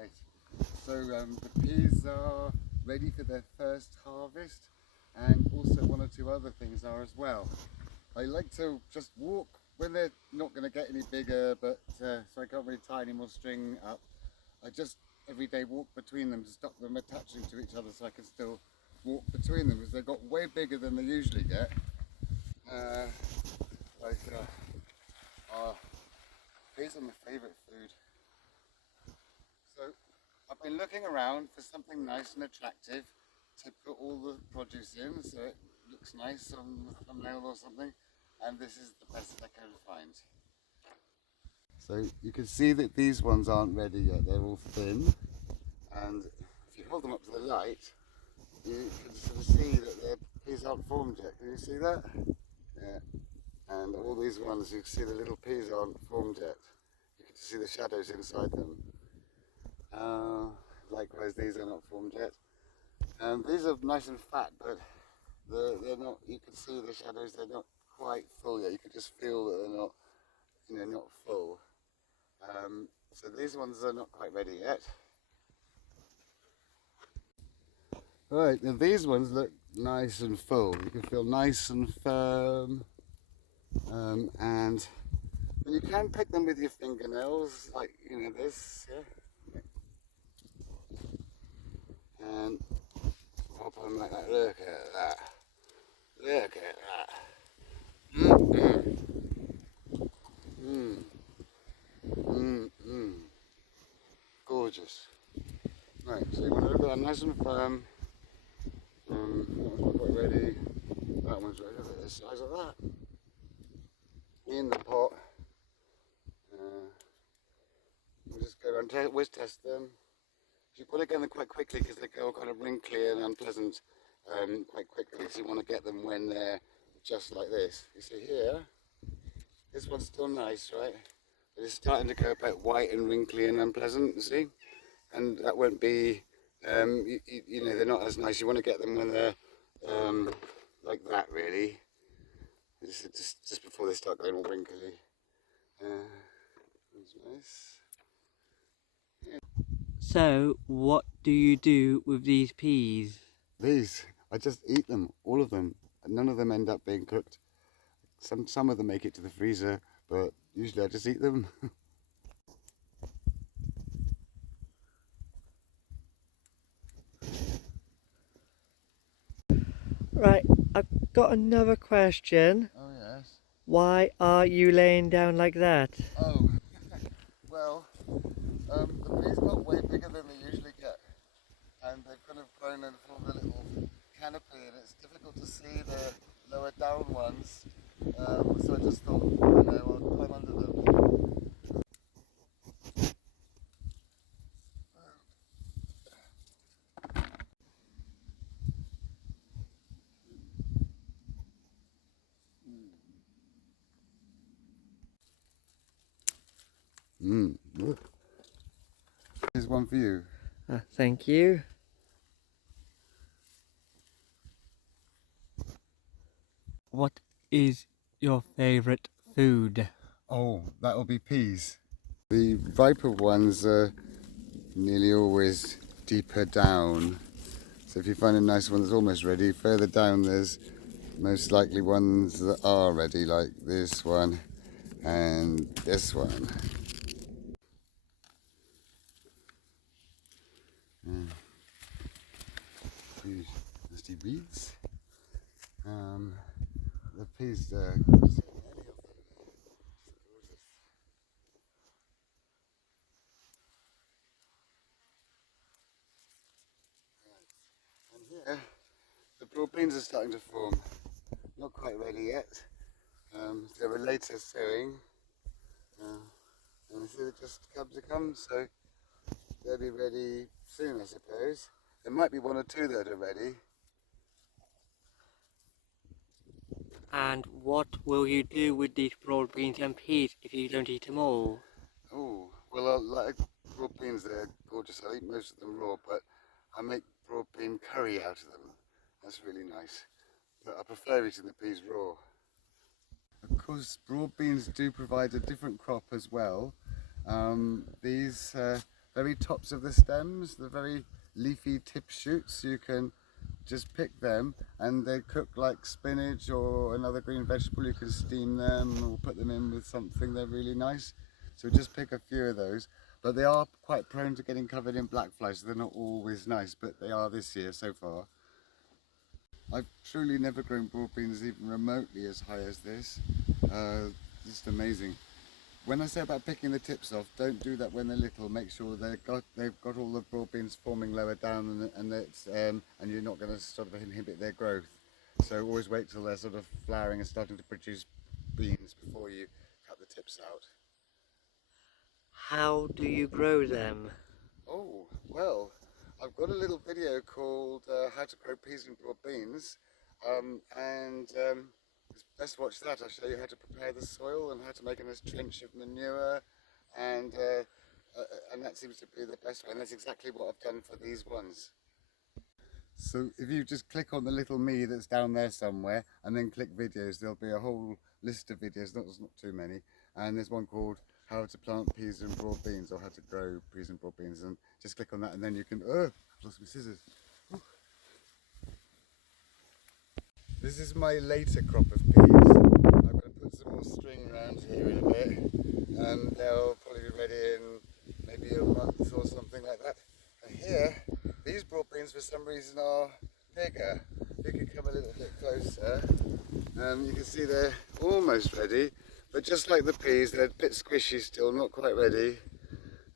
Right. So the peas are ready for their first harvest, and also one or two other things are as well. I like to just walk when they're not going to get any bigger, but so I can't really tie any more string up. I just every day walk between them to stop them attaching to each other, so I can still walk between them, because they got way bigger than they usually get. Peas are my favourite food. So I've been looking around for something nice and attractive to put all the produce in, so it looks nice on the thumbnail or something, and this is the best I can find. So you can see that these ones aren't ready yet, they're all thin, and if you hold them up to the light, you can sort of see that their peas aren't formed yet. Can you see that? Yeah. And all these ones, you can see the little peas aren't formed yet. You can see the shadows inside them. Likewise, these are not formed yet. These are nice and fat, but they're not. You can see the shadows; they're not quite full yet. You can just feel that they're not, not full. So these ones are not quite ready yet. Right, now these ones look nice and full. You can feel nice and firm, and you can pick them with your fingernails, like this. Yeah. And pop them like that. Look at that. Look at that. Gorgeous. Right, so you want to look at that nice and firm. That one's not quite ready. That one's ready. Look at the size of that. In the pot. We'll just go around and whiz test them. You want to get them quite quickly because they go kind of wrinkly and unpleasant quite quickly. So you want to get them when they're just like this. You see here, this one's still nice, right? But it's starting to go a bit white and wrinkly and unpleasant, you see? And that won't be, they're not as nice. You want to get them when they're like that, really. Just before they start going all wrinkly. That's nice. So, what do you do with these peas? These, I just eat them, all of them. None of them end up being cooked. Some of them make it to the freezer, but usually I just eat them. Right, I've got another question. Oh yes. Why are you laying down like that? Oh, well, the peas got way bigger than they usually get, and they've kind of grown and formed a little canopy, and it's difficult to see the lower down ones. So I just thought, I'll climb under them. Here's one for you. Thank you. What is your favourite food? Oh, that'll be peas. The riper ones are nearly always deeper down. So if you find a nice one that's almost ready, further down there's most likely ones that are ready, like this one and this one. These nasty weeds. The peas there. And here, the broad beans are starting to form. Not quite ready yet. They were later sowing. And so they just come, so they'll be ready soon, I suppose. There might be one or two that are ready. And what will you do with these broad beans and peas if you don't eat them all? Oh, well, I like broad beans, they're gorgeous. I eat most of them raw, but I make broad bean curry out of them. That's really nice. But I prefer eating the peas raw. Of course, broad beans do provide a different crop as well. These very tops of the stems, the very leafy tip shoots. You can just pick them and they cook like spinach or another green vegetable. You can steam them or put them in with something. They're really nice. So just pick a few of those. But they are quite prone to getting covered in black fly, so they're not always nice, but they are this year so far. I've truly never grown broad beans even remotely as high as this. Just amazing. When I say about picking the tips off, don't do that when they're little. Make sure they've got all the broad beans forming lower down, and you're not going to sort of inhibit their growth. So always wait till they're sort of flowering and starting to produce beans before you cut the tips out. How do you grow them? Oh, well, I've got a little video called How to Grow Peas and Broad Beans, let's watch that. I'll show you how to prepare the soil and how to make a nice trench of manure, and that seems to be the best way, and that's exactly what I've done for these ones. So if you just click on the little me that's down there somewhere and then click videos, there'll be a whole list of videos, there's not too many, and there's one called How to Plant Peas and Broad Beans, or How to Grow Peas and Broad Beans, and just click on that and then you can, I've lost my scissors. This is my later crop of peas. I'm going to put some more string around here in a bit, and they'll probably be ready in maybe a month or something like that. And here, these broad beans for some reason are bigger. You can come a little bit closer. You can see they're almost ready, but just like the peas, they're a bit squishy still, not quite ready.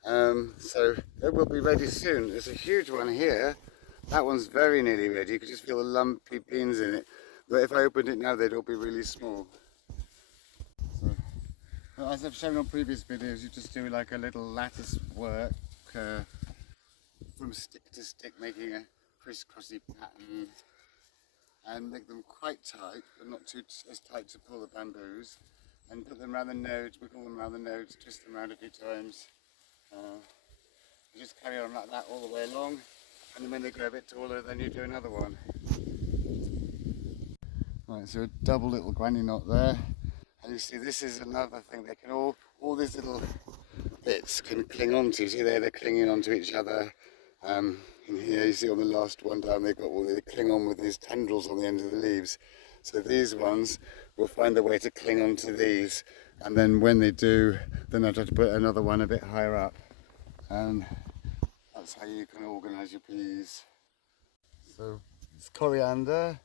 So they will be ready soon. There's a huge one here. That one's very nearly ready. You can just feel the lumpy beans in it. But if I opened it now, they'd all be really small. So, well, as I've shown on previous videos, you just do like a little lattice work from stick to stick, making a crisscrossy pattern, and make them quite tight, but not too as tight to pull the bamboos, and put them around the nodes, wiggle them around the nodes, twist them around a few times. You just carry on like that all the way along, and then when they grow a bit taller, then you do another one. Right, so a double little granny knot there, and you see this is another thing. They can all these little bits can cling on to. See there, they're clinging onto each other. And here you see on the last one down, they cling on with these tendrils on the end of the leaves. So these ones will find their way to cling onto these, and then when they do, then I'll try to put another one a bit higher up, and that's how you can organise your peas. So it's coriander.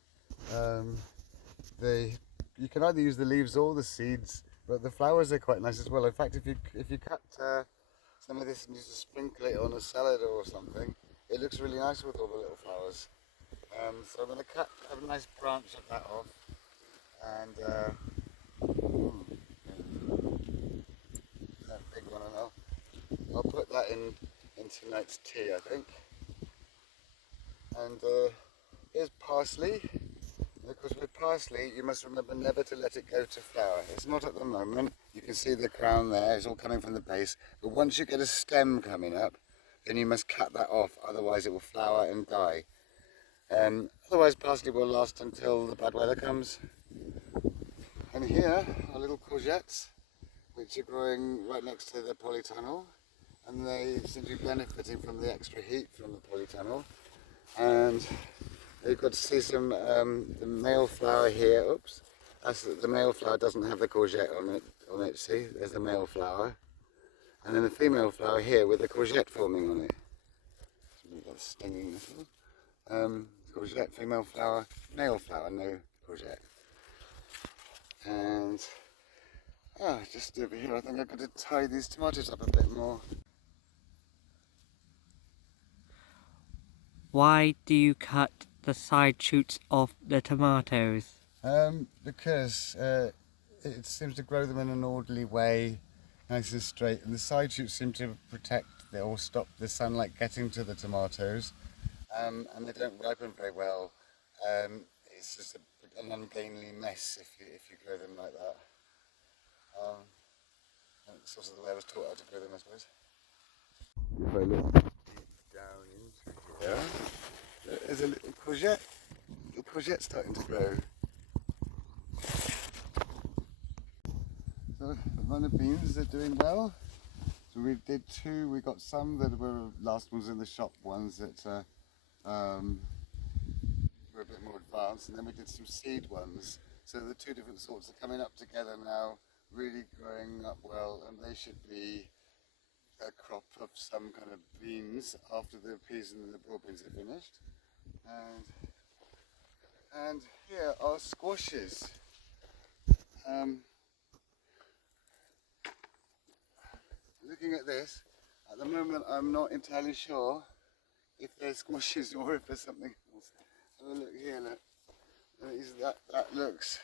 You can either use the leaves or the seeds, but the flowers are quite nice as well. In fact, if you cut some of this and just sprinkle it on a salad or something, it looks really nice with all the little flowers. So I'm going to cut a nice branch of that off, and that big one, and I'll put that in tonight's tea, I think. And here's parsley. Because with parsley, you must remember never to let it go to flower. It's not at the moment. You can see the crown there, it's all coming from the base. But once you get a stem coming up, then you must cut that off, otherwise it will flower and die. Otherwise parsley will last until the bad weather comes. And here are little courgettes, which are growing right next to the polytunnel. And they seem to be benefiting from the extra heat from the polytunnel. And you've got to see some the male flower here. Oops, the male flower doesn't have the courgette on it. See, there's the male flower, and then the female flower here with the courgette forming on it. That's stinging little. Courgette, female flower, male flower, no courgette. And just over here, I think I've got to tie these tomatoes up a bit more. Why do you cut the side shoots of the tomatoes? Because it seems to grow them in an orderly way, nice and straight, and the side shoots seem to protect or stop the sunlight getting to the tomatoes, and they don't ripen very well. It's just an ungainly mess if you grow them like that. And it's also the way I was taught how to grow them, I suppose. If I look deep down into here, there's a little courgette starting to grow. So the runner beans are doing well. So we did two. We got some that were last ones in the shop, ones that were a bit more advanced, and then we did some seed ones. So the two different sorts are coming up together now, really growing up well, and they should be a crop of some kind of beans after the peas and the broad beans are finished. And here are squashes. Looking at this, at the moment I'm not entirely sure if they're squashes or if there's something else. Have a look here, look. That looks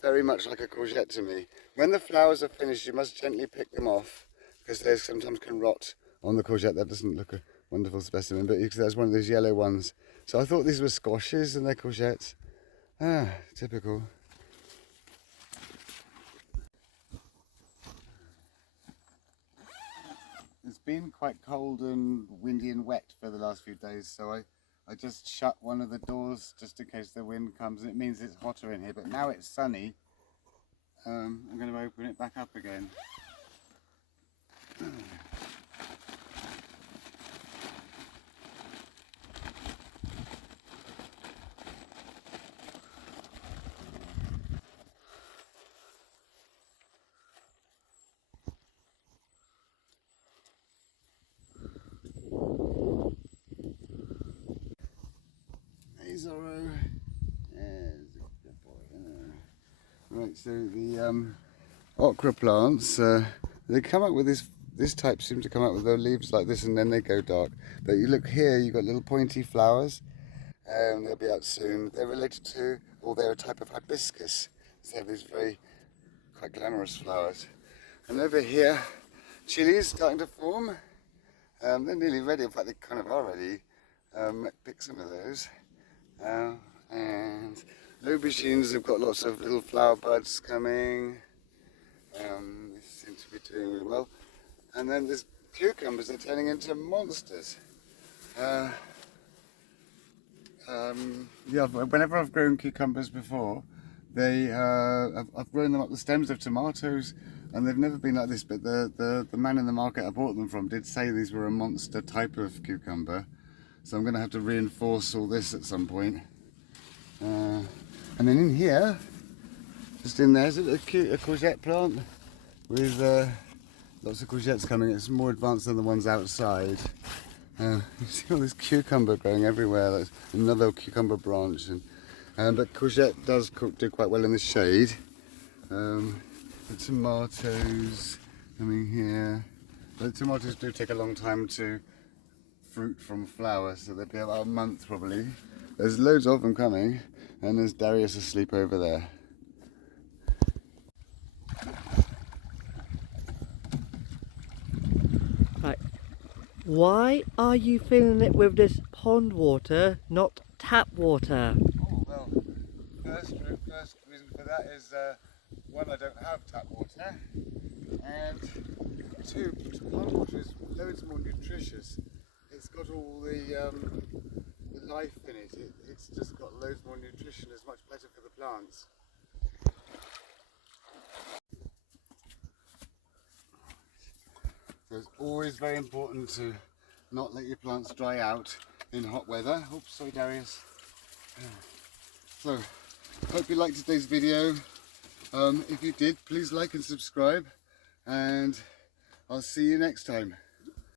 very much like a courgette to me. When the flowers are finished, you must gently pick them off because they sometimes can rot on the courgette. That doesn't look a wonderful specimen, but that's one of those yellow ones. So I thought these were squashes and they're courgettes. Ah, typical. It's been quite cold and windy and wet for the last few days, so I just shut one of the doors just in case the wind comes. It means it's hotter in here, but now it's sunny. I'm going to open it back up again. Hey Zorro. There's a good boy. Right, so the okra plants, they come up with this type seem to come up with their leaves like this and then they go dark. But you look here, you've got little pointy flowers. They'll be out soon. They're related to, or they're a type of hibiscus. So they have these very quite glamorous flowers. And over here, chilies starting to form. They're nearly ready. In fact, they kind of are ready. Pick some of those. And aubergines have got lots of little flower buds coming. They seem to be doing really well. And then there's cucumbers. They're turning into monsters. Yeah, whenever I've grown cucumbers before, I've grown them up the stems of tomatoes, and they've never been like this. But the man in the market I bought them from did say these were a monster type of cucumber, so I'm going to have to reinforce all this at some point. And then in here, just in there, is a courgette plant with lots of courgettes coming. It's more advanced than the ones outside. You see all this cucumber growing everywhere. That's another cucumber branch, but courgette does do quite well in the shade. The tomatoes coming here. But the tomatoes do take a long time to fruit from flower, so they'll be about a month probably. There's loads of them coming, and there's Darius asleep over there. Right. Why are you filling it with this pond water, not tap water? Oh, well, first reason for that is, one, I don't have tap water, and two, pond water is loads more nutritious. It's got all the life in it. It's just got loads more nutrition. It's much better for the plants. So it's always very important to not let your plants dry out in hot weather. Oops, sorry Darius. So, hope you liked today's video. If you did, please like and subscribe, and I'll see you next time.